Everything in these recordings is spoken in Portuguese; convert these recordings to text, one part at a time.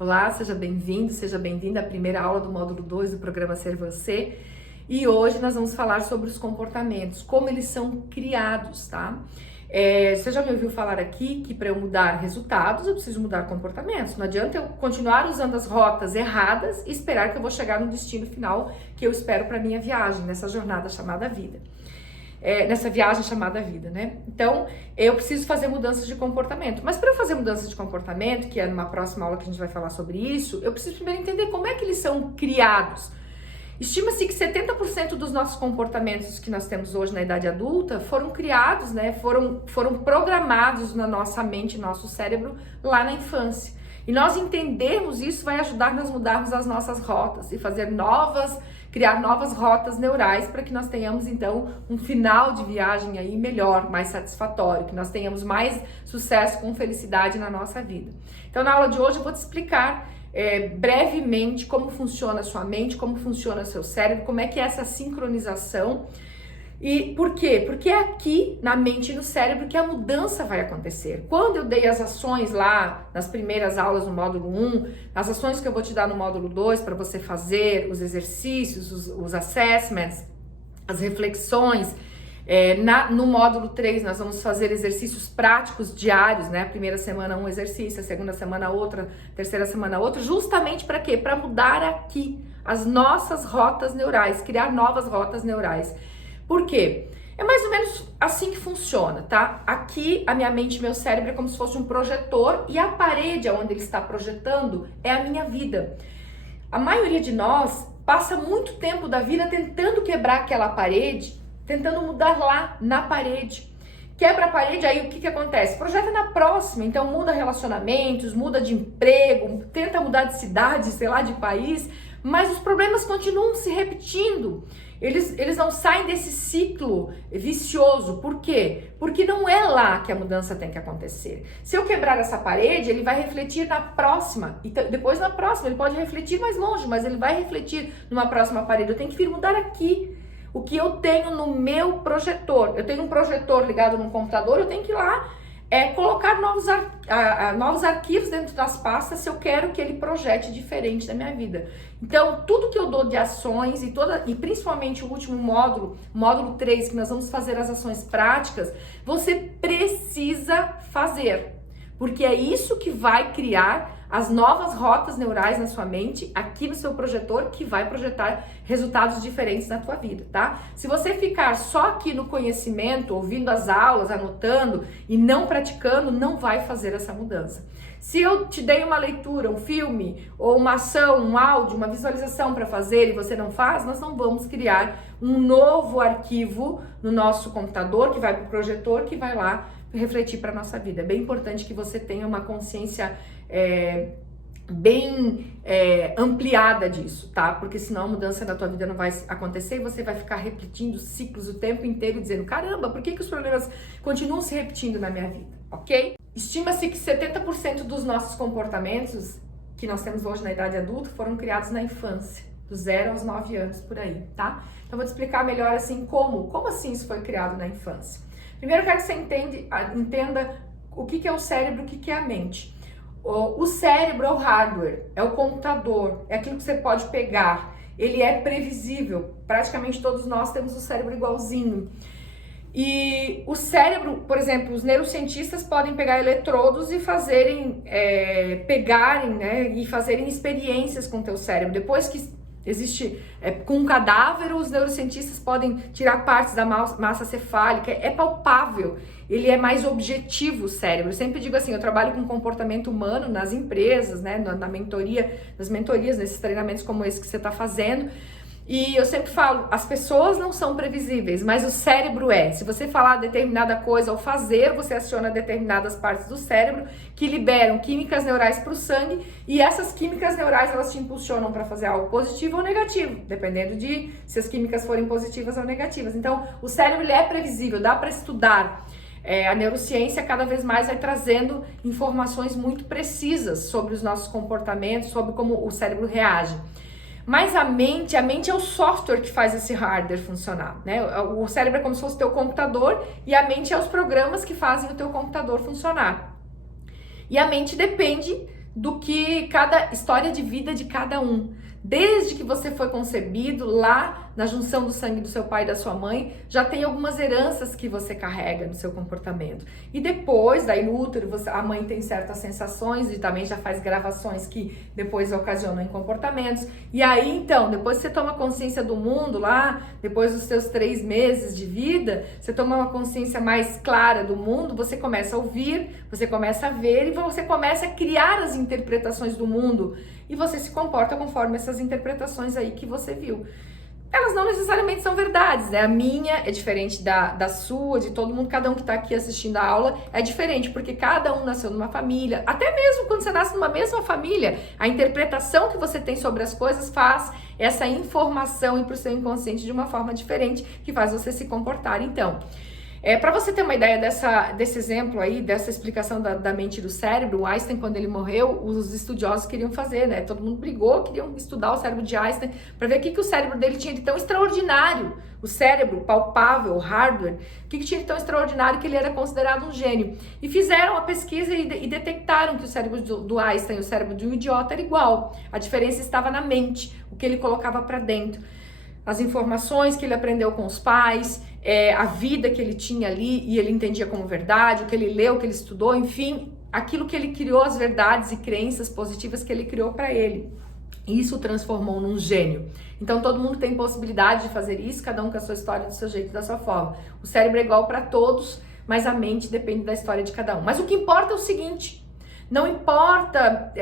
Olá, seja bem-vindo, seja bem-vinda à primeira aula do módulo 2 do programa Ser Você. E hoje nós vamos falar sobre os comportamentos, como eles são criados, tá? Você já me ouviu falar aqui que para eu mudar resultados eu preciso mudar comportamentos. Não adianta eu continuar usando as rotas erradas e esperar que eu vou chegar no destino final que eu espero para minha viagem, nessa jornada chamada vida. Nessa viagem chamada vida, né? Então, eu preciso fazer mudanças de comportamento. Mas para eu fazer mudanças de comportamento, que é numa próxima aula que a gente vai falar sobre isso, eu preciso primeiro entender como é que eles são criados. Estima-se que 70% dos nossos comportamentos que nós temos hoje na idade adulta foram criados, né? Foram programados na nossa mente, no nosso cérebro, lá na infância. E nós entendermos isso vai ajudar nós mudarmos as nossas rotas e criar novas rotas neurais para que nós tenhamos então um final de viagem aí melhor, mais satisfatório, que nós tenhamos mais sucesso com felicidade na nossa vida. Então na aula de hoje eu vou te explicar brevemente como funciona a sua mente, como funciona o seu cérebro, como é que é essa sincronização. E por quê? Porque é aqui na mente e no cérebro que a mudança vai acontecer. Quando eu dei as ações lá nas primeiras aulas do módulo 1, as ações que eu vou te dar no módulo 2 para você fazer, os exercícios, os assessments, as reflexões, no módulo 3 nós vamos fazer exercícios práticos diários, né? A primeira semana um exercício, a segunda semana outra, a terceira semana outro, justamente para quê? Para mudar aqui as nossas rotas neurais, criar novas rotas neurais. Por quê? É mais ou menos assim que funciona, tá? Aqui a minha mente, meu cérebro é como se fosse um projetor e a parede onde ele está projetando é a minha vida. A maioria de nós passa muito tempo da vida tentando quebrar aquela parede, tentando mudar lá na parede. Quebra a parede, aí o que acontece? Projeta na próxima, então muda relacionamentos, muda de emprego, tenta mudar de cidade, sei lá, de país, mas os problemas continuam se repetindo. Eles não saem desse ciclo vicioso. Por quê? Porque não é lá que a mudança tem que acontecer. Se eu quebrar essa parede, ele vai refletir na próxima. E depois na próxima, ele pode refletir mais longe, mas ele vai refletir numa próxima parede. Eu tenho que vir mudar aqui. O que eu tenho no meu projetor. Eu tenho um projetor ligado no computador, eu tenho que ir lá colocar novos arquivos dentro das pastas se eu quero que ele projete diferente da minha vida. Então, tudo que eu dou de ações e principalmente o último módulo 3, que nós vamos fazer as ações práticas, você precisa fazer. Porque é isso que vai criar as novas rotas neurais na sua mente, aqui no seu projetor, que vai projetar resultados diferentes na tua vida, tá? Se você ficar só aqui no conhecimento, ouvindo as aulas, anotando e não praticando, não vai fazer essa mudança. Se eu te dei uma leitura, um filme, ou uma ação, um áudio, uma visualização para fazer e você não faz, nós não vamos criar um novo arquivo no nosso computador, que vai para o projetor, que vai lá refletir para a nossa vida. É bem importante que você tenha uma consciência bem ampliada disso, tá? Porque senão a mudança na tua vida não vai acontecer e você vai ficar repetindo ciclos o tempo inteiro, dizendo, caramba, por que os problemas continuam se repetindo na minha vida, ok? Estima-se que 70% dos nossos comportamentos que nós temos hoje na idade adulta foram criados na infância, dos 0 aos 9 anos, por aí, tá? Então eu vou te explicar melhor assim como assim isso foi criado na infância. Primeiro eu quero que você entenda o que é o cérebro, o que é a mente. O cérebro é o hardware, é o computador, é aquilo que você pode pegar. Ele é previsível, praticamente todos nós temos o cérebro igualzinho. E o cérebro, por exemplo, os neurocientistas podem pegar eletrodos e pegarem, né, e fazerem experiências com o teu cérebro. Depois que existe, com um cadáver, os neurocientistas podem tirar partes da massa cefálica, é palpável, ele é mais objetivo o cérebro. Eu sempre digo assim, eu trabalho com comportamento humano nas empresas, né, nas mentorias, nesses treinamentos como esse que você está fazendo, e eu sempre falo, as pessoas não são previsíveis, mas o cérebro é. Se você falar determinada coisa ou fazer, você aciona determinadas partes do cérebro que liberam químicas neurais para o sangue e essas químicas neurais elas te impulsionam para fazer algo positivo ou negativo, dependendo de se as químicas forem positivas ou negativas. Então, o cérebro ele é previsível, dá para estudar. A neurociência cada vez mais vai trazendo informações muito precisas sobre os nossos comportamentos, sobre como o cérebro reage. Mas a mente é o software que faz esse hardware funcionar, né? O cérebro é como se fosse o teu computador e a mente é os programas que fazem o teu computador funcionar. E a mente depende do que cada história de vida de cada um. Desde que você foi concebido, lá na junção do sangue do seu pai e da sua mãe, já tem algumas heranças que você carrega no seu comportamento. E depois, daí no útero, a mãe tem certas sensações e também já faz gravações que depois ocasionam em comportamentos. E aí, então, depois você toma consciência do mundo lá, depois dos seus 3 meses de vida, você toma uma consciência mais clara do mundo, você começa a ouvir, você começa a ver e você começa a criar as interpretações do mundo. E você se comporta conforme essas interpretações aí que você viu. Elas não necessariamente são verdades, né? A minha é diferente da sua, de todo mundo, cada um que tá aqui assistindo a aula é diferente, porque cada um nasceu numa família, até mesmo quando você nasce numa mesma família, a interpretação que você tem sobre as coisas faz essa informação ir pro seu inconsciente de uma forma diferente, que faz você se comportar. Então, para você ter uma ideia desse exemplo aí, dessa explicação da mente e do cérebro, o Einstein, quando ele morreu, os estudiosos queriam fazer, né? Todo mundo brigou, queriam estudar o cérebro de Einstein para ver o que o cérebro dele tinha de tão extraordinário. O cérebro palpável, o hardware, o que tinha de tão extraordinário que ele era considerado um gênio. E fizeram a pesquisa e detectaram que o cérebro do Einstein e o cérebro de um idiota era igual. A diferença estava na mente, o que ele colocava para dentro. As informações que ele aprendeu com os pais, a vida que ele tinha ali e ele entendia como verdade, o que ele leu, o que ele estudou, enfim, aquilo que ele criou, as verdades e crenças positivas que ele criou para ele. Isso o transformou num gênio. Então todo mundo tem possibilidade de fazer isso, cada um com a sua história, do seu jeito, da sua forma. O cérebro é igual para todos, mas a mente depende da história de cada um. Mas o que importa é o seguinte: não importa,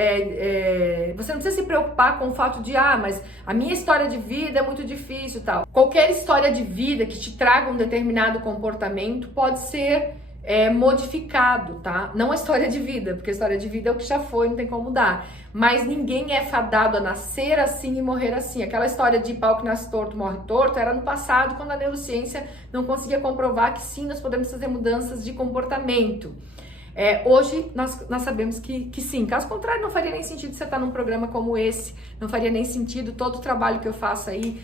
você não precisa se preocupar com o fato de, mas a minha história de vida é muito difícil e tal. Qualquer história de vida que te traga um determinado comportamento pode ser modificado, tá? Não a história de vida, porque a história de vida é o que já foi, não tem como mudar. Mas ninguém é fadado a nascer assim e morrer assim. Aquela história de pau que nasce torto, morre torto, era no passado, quando a neurociência não conseguia comprovar que sim, nós podemos fazer mudanças de comportamento. Hoje nós sabemos que sim, caso contrário não faria nem sentido você estar num programa como esse, não faria nem sentido todo o trabalho que eu faço aí,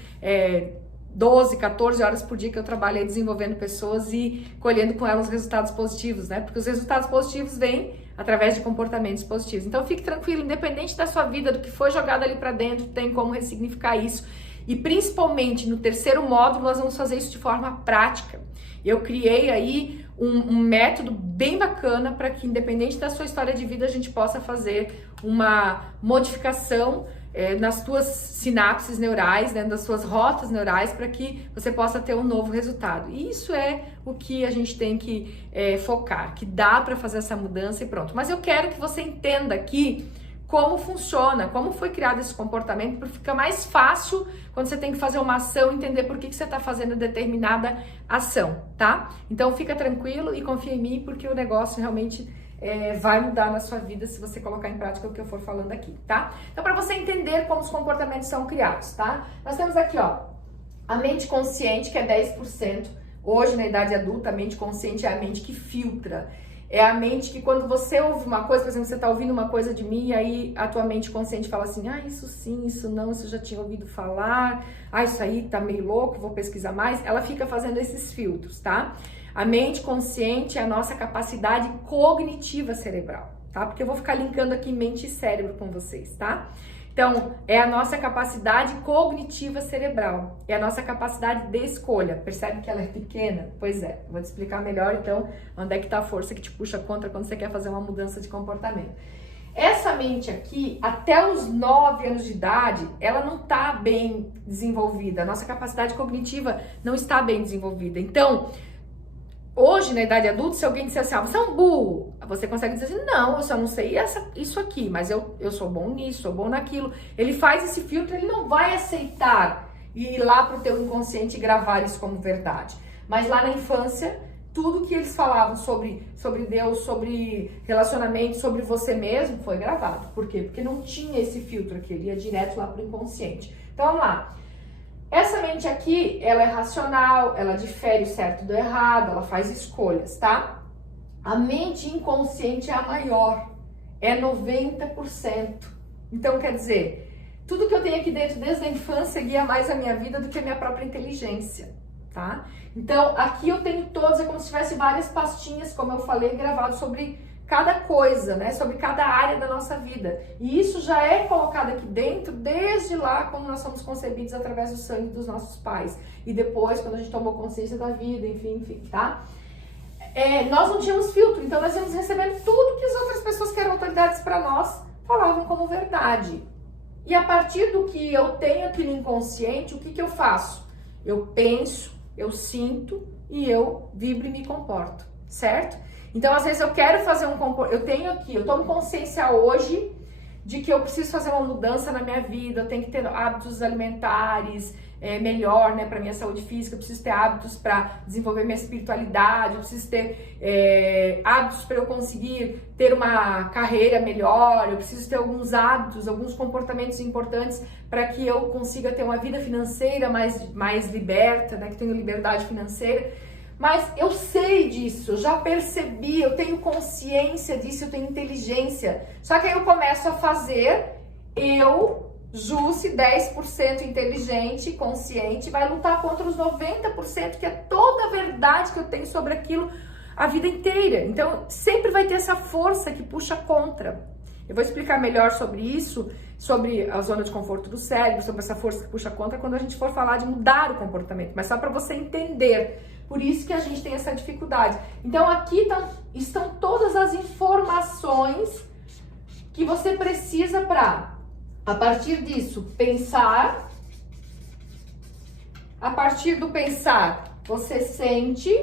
12, 14 horas por dia que eu trabalho aí desenvolvendo pessoas e colhendo com elas resultados positivos, né? Porque os resultados positivos vêm através de comportamentos positivos. Então fique tranquilo, independente da sua vida, do que foi jogado ali para dentro, tem como ressignificar isso. E principalmente no terceiro módulo nós vamos fazer isso de forma prática. Eu criei aí um método bem bacana para que, independente da sua história de vida, a gente possa fazer uma modificação nas tuas sinapses neurais, né, das suas rotas neurais, para que você possa ter um novo resultado. E isso é o que a gente tem que focar, que dá para fazer essa mudança e pronto. Mas eu quero que você entenda aqui como funciona, como foi criado esse comportamento, porque fica mais fácil quando você tem que fazer uma ação, entender por que você está fazendo determinada ação, tá? Então fica tranquilo e confia em mim, porque o negócio realmente vai mudar na sua vida se você colocar em prática o que eu for falando aqui, tá? Então, para você entender como os comportamentos são criados, tá? Nós temos aqui, ó, a mente consciente, que é 10%. Hoje, na idade adulta, a mente consciente é a mente que filtra. É a mente que, quando você ouve uma coisa, por exemplo, você está ouvindo uma coisa de mim, e aí a tua mente consciente fala assim, isso sim, isso não, isso eu já tinha ouvido falar, isso aí tá meio louco, vou pesquisar mais. Ela fica fazendo esses filtros, tá? A mente consciente é a nossa capacidade cognitiva cerebral, tá? Porque eu vou ficar linkando aqui mente e cérebro com vocês, tá? Então, é a nossa capacidade cognitiva cerebral, é a nossa capacidade de escolha. Percebe que ela é pequena? Pois é, vou te explicar melhor então onde é que tá a força que te puxa contra quando você quer fazer uma mudança de comportamento. Essa mente aqui, até os 9 anos de idade, ela não tá bem desenvolvida, a nossa capacidade cognitiva não está bem desenvolvida. Então, hoje, na idade adulta, se alguém disser assim, você é um burro, você consegue dizer assim, não, eu só não sei isso aqui, mas eu sou bom nisso, sou bom naquilo. Ele faz esse filtro, ele não vai aceitar ir lá pro teu inconsciente e gravar isso como verdade. Mas lá na infância, tudo que eles falavam sobre Deus, sobre relacionamento, sobre você mesmo, foi gravado. Por quê? Porque não tinha esse filtro aqui, ele ia direto lá pro inconsciente. Então, vamos lá. Essa mente aqui, ela é racional, ela difere o certo do errado, ela faz escolhas, tá? A mente inconsciente é a maior, é 90%. Então, quer dizer, tudo que eu tenho aqui dentro desde a infância guia mais a minha vida do que a minha própria inteligência, tá? Então, aqui eu tenho todos, é como se tivesse várias pastinhas, como eu falei, gravadas sobre cada coisa, né? Sobre cada área da nossa vida. E isso já é colocado aqui dentro desde lá quando nós somos concebidos através do sangue dos nossos pais. E depois, quando a gente tomou consciência da vida, enfim, tá? Nós não tínhamos filtro, então nós íamos recebendo tudo que as outras pessoas que eram autoridades para nós falavam como verdade. E a partir do que eu tenho aqui no inconsciente, o que eu faço? Eu penso, eu sinto e eu vibro e me comporto, certo? Então, às vezes eu quero fazer eu tomo consciência hoje de que eu preciso fazer uma mudança na minha vida, eu tenho que ter hábitos alimentares melhor, né, para minha saúde física, eu preciso ter hábitos para desenvolver minha espiritualidade, eu preciso ter hábitos para eu conseguir ter uma carreira melhor, eu preciso ter alguns hábitos, alguns comportamentos importantes para que eu consiga ter uma vida financeira mais liberta, né, que tenha liberdade financeira. Mas eu sei disso, eu já percebi, eu tenho consciência disso, eu tenho inteligência. Só que aí eu começo a fazer, Jusce, 10% inteligente, consciente, vai lutar contra os 90%, que é toda a verdade que eu tenho sobre aquilo a vida inteira. Então, sempre vai ter essa força que puxa contra. Eu vou explicar melhor sobre isso, sobre a zona de conforto do cérebro, sobre essa força que puxa contra, quando a gente for falar de mudar o comportamento, mas só para você entender. Por isso que a gente tem essa dificuldade. Então, aqui estão todas as informações que você precisa para, a partir disso, pensar. A partir do pensar, você sente.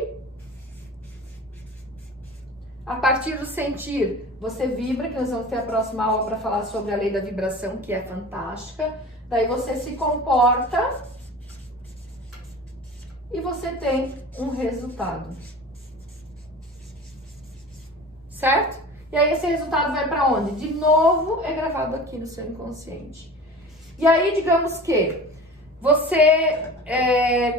A partir do sentir, você vibra, que nós vamos ter a próxima aula para falar sobre a lei da vibração, que é fantástica. Daí você se comporta e você tem um resultado. Certo? E aí esse resultado vai para onde? De novo, é gravado aqui no seu inconsciente. E aí, digamos que você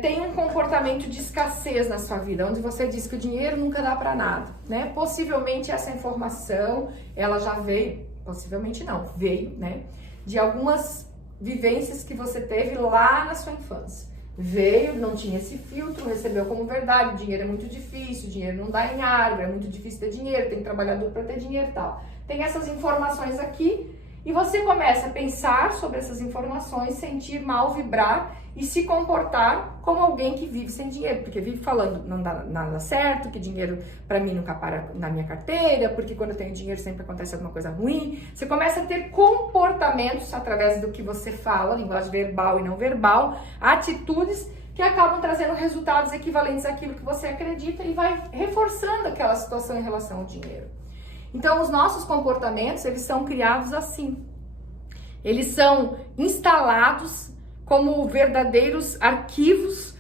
tem um comportamento de escassez na sua vida, onde você diz que o dinheiro nunca dá para nada, né? Possivelmente essa informação, ela já veio, possivelmente não, veio, né? De algumas vivências que você teve lá na sua infância. Veio, não tinha esse filtro, recebeu como verdade, o dinheiro é muito difícil, o dinheiro não dá em árvore, é muito difícil ter dinheiro, tem que trabalhar duro para ter dinheiro e tal. Tem essas informações aqui e você começa a pensar sobre essas informações, sentir mal, vibrar e se comportar como alguém que vive sem dinheiro, porque vive falando não dá nada certo, que dinheiro para mim nunca para na minha carteira, porque quando eu tenho dinheiro sempre acontece alguma coisa ruim. Você começa a ter comportamentos através do que você fala, linguagem verbal e não verbal, atitudes que acabam trazendo resultados equivalentes àquilo que você acredita e vai reforçando aquela situação em relação ao dinheiro. Então, os nossos comportamentos, eles são criados assim. Eles são instalados como verdadeiros arquivos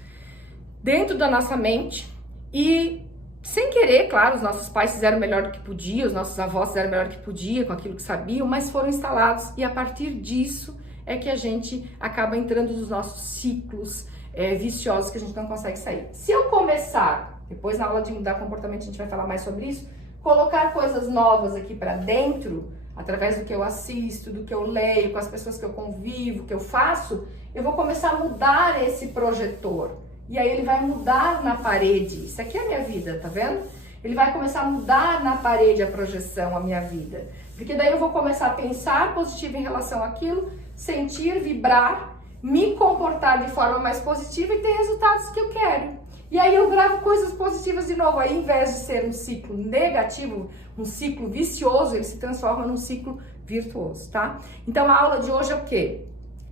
dentro da nossa mente e, sem querer, claro, os nossos pais fizeram o melhor do que podiam, os nossos avós fizeram o melhor do que podiam com aquilo que sabiam, mas foram instalados e a partir disso é que a gente acaba entrando nos nossos ciclos viciosos que a gente não consegue sair. Se eu começar, depois na aula de mudar comportamento a gente vai falar mais sobre isso, colocar coisas novas aqui para dentro, através do que eu assisto, do que eu leio, com as pessoas que eu convivo, que eu faço, eu vou começar a mudar esse projetor. E aí ele vai mudar na parede. Isso aqui é a minha vida, tá vendo? Ele vai começar a mudar na parede a projeção, a minha vida. Porque daí eu vou começar a pensar positivo em relação àquilo, sentir, vibrar, me comportar de forma mais positiva e ter resultados que eu quero. E aí eu gravo coisas positivas de novo. Aí, ao invés de ser um ciclo negativo, um ciclo vicioso, ele se transforma num ciclo virtuoso, tá? Então, a aula de hoje é o quê?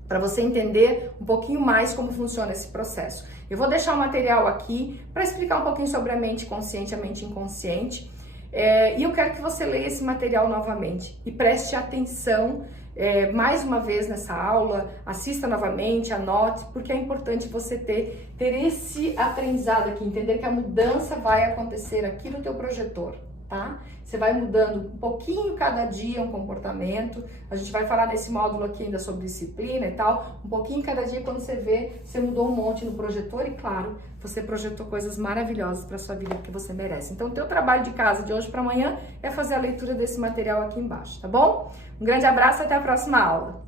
Para você entender um pouquinho mais como funciona esse processo. Eu vou deixar o material aqui para explicar um pouquinho sobre a mente consciente e a mente inconsciente. E eu quero que você leia esse material novamente e preste atenção mais uma vez nessa aula, assista novamente, anote, porque é importante você ter esse aprendizado aqui, entender que a mudança vai acontecer aqui no teu projetor, tá? Você vai mudando um pouquinho cada dia um comportamento, a gente vai falar nesse módulo aqui ainda sobre disciplina e tal, um pouquinho cada dia quando você vê, você mudou um monte no projetor e claro, você projetou coisas maravilhosas para sua vida que você merece. Então o teu trabalho de casa de hoje para amanhã é fazer a leitura desse material aqui embaixo, tá bom? Um grande abraço e até a próxima aula.